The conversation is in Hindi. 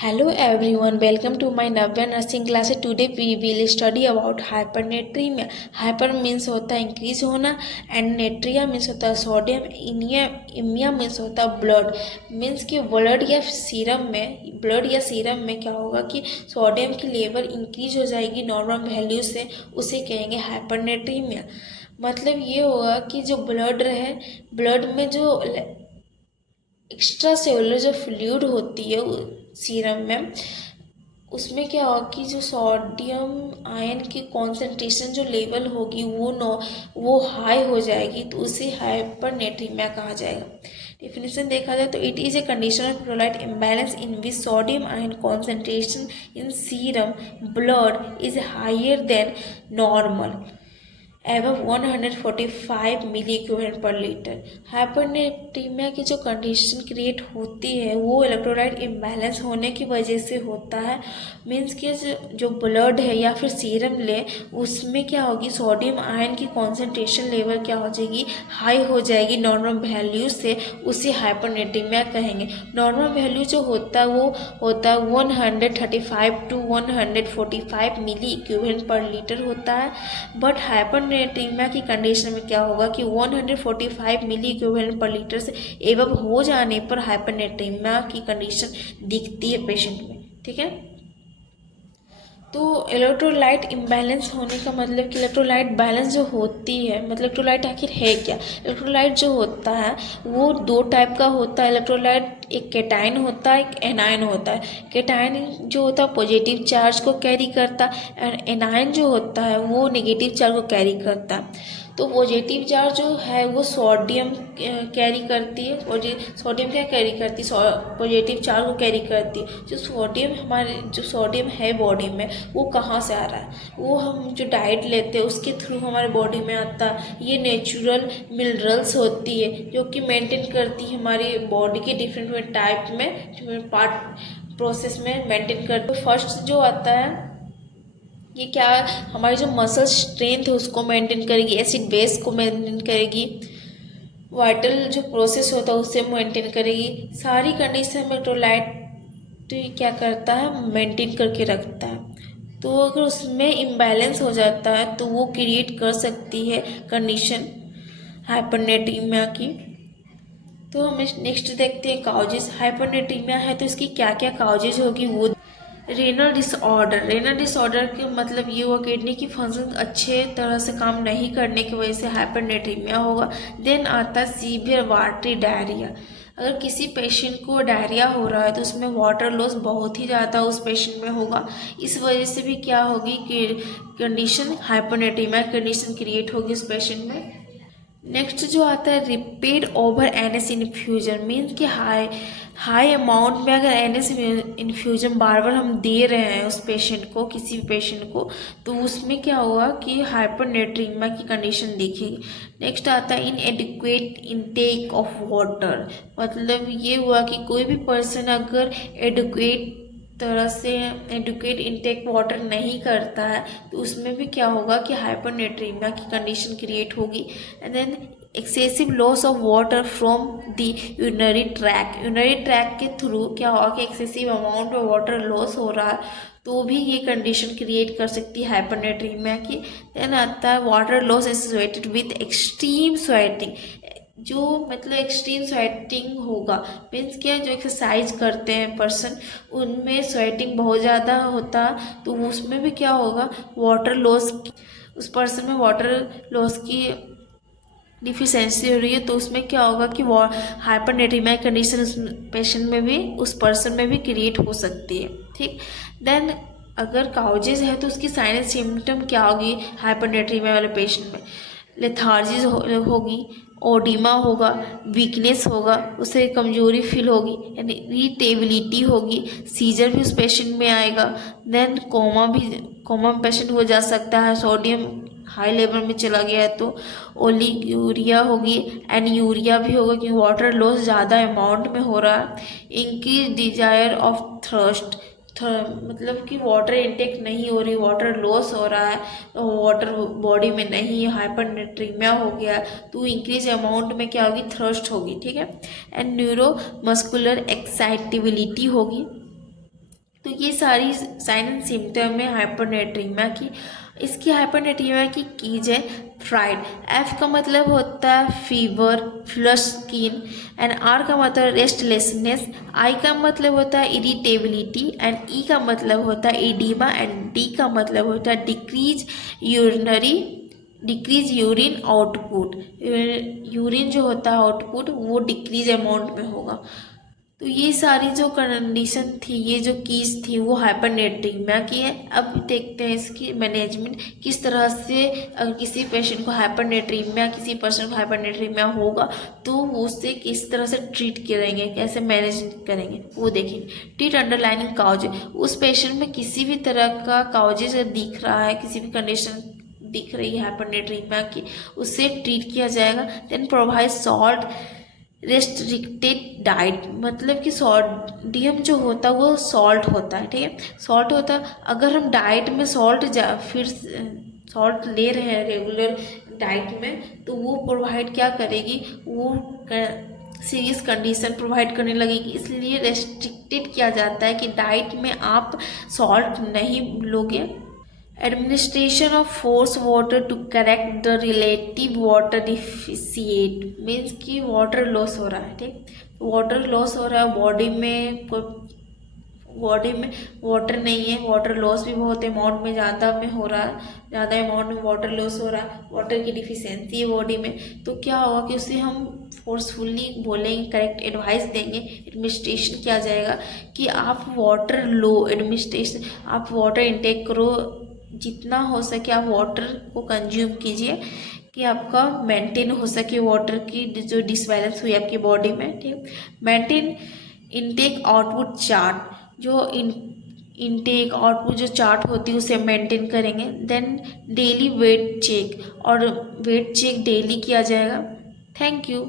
Hello everyone, welcome to my Navya nursing class. Today we will study about hypernatremia. Hyper means होता है इंक्रीज होना एंड नेट्रिया मीन्स होता है सोडियम, इमिया मीन्स होता है ब्लड। मीन्स कि ब्लड या सीरम में क्या होगा कि सोडियम की लेवल इंक्रीज हो जाएगी नॉर्मल वैल्यू से, उसे कहेंगे हाइपरनेट्रीमिया। मतलब ये होगा कि जो ब्लड में जो एक्स्ट्रा सेलुलर जो फ्लूइड होती है सीरम में, उसमें क्या होगा कि जो सोडियम आयन की कॉन्सेंट्रेशन जो लेवल होगी वो हाई हो जाएगी, तो उसे हाइपरनेट्रीमिया कहा जाएगा। डेफिनेशन देखा जाए तो it is a condition of electrolyte imbalance in which sodium ion concentration in serum blood is higher than normal एवं 145 मिली इक्विवेलेंट पर लीटर। हाइपरनेट्रीमिया की जो कंडीशन क्रिएट होती है वो इलेक्ट्रोलाइट इम्बैलेंस होने की वजह से होता है। मीन्स कि जो ब्लड है या फिर सीरम ले, उसमें क्या होगी, सोडियम आयन की कॉन्सेंट्रेशन लेवल क्या हो जाएगी, हाई हो जाएगी नॉर्मल वैल्यू से, उसे हाइपरनेट्रीमिया कहेंगे। नॉर्मल वैल्यू जो होता है वो होता है 135 to 145 milliequivalent per litre होता है। बट हाइपरनेट्रीमिया की कंडीशन में क्या होगा कि 145 मिली इक्विवेलेंट पर लीटर से एवं हो जाने पर हाइपरनेट्रीमिया की कंडीशन दिखती है पेशेंट में। ठीक है, तो इलेक्ट्रोलाइट इम्बैलेंस होने का मतलब कि इलेक्ट्रोलाइट बैलेंस जो होती है, मतलब इलेक्ट्रोलाइट आखिर है क्या। इलेक्ट्रोलाइट जो होता है वो दो टाइप का होता है इलेक्ट्रोलाइट, एक कैटायन होता है, एक एनायन होता है। कैटायन जो होता है पॉजिटिव चार्ज को कैरी करता है और एनायन जो होता है वो नेगेटिव चार्ज को कैरी करता है। तो पॉजिटिव चार्ज जो है वो सोडियम कैरी करती है, और सोडियम क्या कैरी करती है, पॉजिटिव चार्ज को कैरी करती है। जो सोडियम है बॉडी में वो कहाँ से आ रहा है, वो हम जो डाइट लेते हैं उसके थ्रू हमारे बॉडी में आता है। ये नेचुरल मिनरल्स होती है जो कि मेंटेन करती है हमारी बॉडी के डिफरेंट टाइप में पार्ट प्रोसेस में मेंटेन करती है। फर्स्ट जो आता है ये क्या, हमारी जो मसल स्ट्रेंथ है उसको मेंटेन करेगी, एसिड बेस को मेंटेन करेगी, वाइटल जो प्रोसेस होता है उससे मेंटेन करेगी। सारी कंडीशन में इलेक्ट्रोलाइट क्या करता है, मेंटेन करके रखता है। तो अगर उसमें इम्बैलेंस हो जाता है तो वो क्रिएट कर सकती है कंडीशन हाइपरनेट्रीमिया की। तो हम नेक्स्ट देखते हैं काउजेज। हाइपरनेट्रीमिया है तो इसकी क्या क्या काउजेज होगी वो। रेनल डिसऑर्डर के मतलब ये हुआ किडनी की फंक्शन अच्छे तरह से काम नहीं करने की वजह से हाइपरनेट्रीमिया होगा। देन आता है सीवियर वाटरी डायरिया। अगर किसी पेशेंट को डायरिया हो रहा है तो उसमें वाटर लॉस बहुत ही ज़्यादा उस पेशेंट में होगा, इस वजह से भी क्या होगी कि कंडीशन हाइपरनेट्रीमिया कंडीशन क्रिएट होगी उस पेशेंट में। नेक्स्ट जो आता है repeat over NS infusion. Means कि हाई अमाउंट में अगर एनएस इन्फ्यूजन बार बार हम दे रहे हैं उस पेशेंट को, किसी भी पेशेंट को, तो उसमें क्या होगा कि हाइपरनेट्रीमिया की कंडीशन दिखेगी। नेक्स्ट आता है इनएडिक्वेट इनटेक ऑफ वाटर। मतलब ये हुआ कि कोई भी पर्सन अगर एडुकेट इनटेक वाटर नहीं करता है तो उसमें भी क्या होगा कि हाइपरनेट्रीमिया की कंडीशन क्रिएट होगी। And then excessive loss of water from the urinary tract के थ्रू क्या होगा कि एक्सेसिव अमाउंट में वाटर लॉस हो रहा है तो भी ये कंडीशन क्रिएट कर सकती है हाइपरनेट्रीमिया की। देन आता है water loss associated with extreme sweating. जो मतलब एक्सट्रीम स्वेटिंग होगा, मीन्स क्या, जो एक्सरसाइज करते हैं पर्सन उनमें स्वेटिंग बहुत ज़्यादा होता तो उसमें भी क्या होगा, वाटर लॉस, उस पर्सन में वाटर लॉस की डिफिशेंसी हो रही है तो उसमें क्या होगा कि हाइपरनेट्रीमिया कंडीशन उस पेशेंट में भी, उस पर्सन में भी क्रिएट हो सकती है। ठीक, देन अगर काउजेज है तो उसकी साइन एंड सिम्टम क्या होगी हाइपरनेट्रीमिया वाले पेशेंट में। लेथार्जी होगी, ओडिमा होगा, वीकनेस होगा, उसे कमजोरी फील होगी, यानी इरिटेबिलिटी होगी, सीजर भी उस पेशेंट में आएगा। देन कोमा पेशेंट हो जा सकता है, सोडियम हाई लेवल में चला गया है तो ओलिगूरिया होगी, एन्यूरिया भी होगा क्योंकि वाटर लॉस ज़्यादा अमाउंट में हो रहा है। इंक्रीज डिजायर ऑफ थर्स्ट, मतलब कि वाटर इनटेक नहीं हो रही, वाटर लॉस हो रहा है, वाटर बॉडी में नहीं, हाइपरनेट्रीमिया हो गया तो इंक्रीज अमाउंट में क्या होगी, थर्स्ट होगी। ठीक है, एंड न्यूरो मस्कुलर एक्साइटेबिलिटी होगी, ये सारी साइन एंड सिम्टम है हाइपरनेट्रीमिया की। इसकी हाइपरनेट्रीमिया की कीज है फ्राइड। एफ का मतलब होता है fever, flush skin, and R का मतलब रेस्टलेसनेस, आई का मतलब होता है इरिटेबिलिटी, एंड ई का मतलब होता है एडिमा, एंड डी का मतलब होता है डिक्रीज यूरिन आउटपुट। यूरिन जो होता है आउटपुट वो डिक्रीज अमाउंट में होगा। तो ये सारी जो कंडीशन थी, ये जो कीज थी वो हाइपरनेट्रीमिया की है। अब देखते हैं इसकी मैनेजमेंट किस तरह से, अगर किसी पेशेंट को हाइपरनेट्रीमिया, किसी पर्सन को हाइपरनेट्रीमिया होगा तो वो उससे किस तरह से ट्रीट करेंगे, कैसे मैनेज करेंगे वो देखेंगे। ट्रीट अंडरलाइनिंग काउज, उस पेशेंट में किसी भी तरह का काउजेज दिख रहा है, किसी भी कंडीशन दिख रही है हाइपरनेट्रीमिया की, उससे ट्रीट किया जाएगा। Then provide salt restricted diet, मतलब कि सोडियम जो होता है वो सॉल्ट होता है, ठीक है, सॉल्ट होता है। अगर हम डाइट में फिर सॉल्ट ले रहे हैं रेगुलर डाइट में, तो वो प्रोवाइड क्या करेगी, वो सीरियस कंडीशन प्रोवाइड करने लगेगी। इसलिए रेस्ट्रिक्टेड किया जाता है कि डाइट में आप सॉल्ट नहीं लोगे। Administration of force water to correct the relative water deficit, means कि वाटर लॉस हो रहा है, ठीक, वाटर लॉस हो रहा है बॉडी में वाटर नहीं है, वाटर लॉस भी बहुत अमाउंट में ज़्यादा में हो रहा है, ज़्यादा अमाउंट में वाटर लॉस हो रहा है, वाटर की डिफिशियंसी है बॉडी में। तो क्या होगा कि उसे हम फोर्सफुली बोलेंगे, करेक्ट एडवाइस देंगे, एडमिनिस्ट्रेशन किया जाएगा कि आप वाटर लो, एडमिनिस्ट्रेशन आप वाटर इंटेक करो, जितना हो सके आप वाटर को कंज्यूम कीजिए कि आपका मेंटेन हो सके वाटर की जो डिसबैलेंस हुई आपकी बॉडी में, ठीक। मेंटेन इनटेक आउटपुट चार्ट, जो इनटेक आउटपुट जो चार्ट होती है उसे मेंटेन करेंगे। देन डेली वेट चेक, और वेट चेक डेली किया जाएगा। Thank you.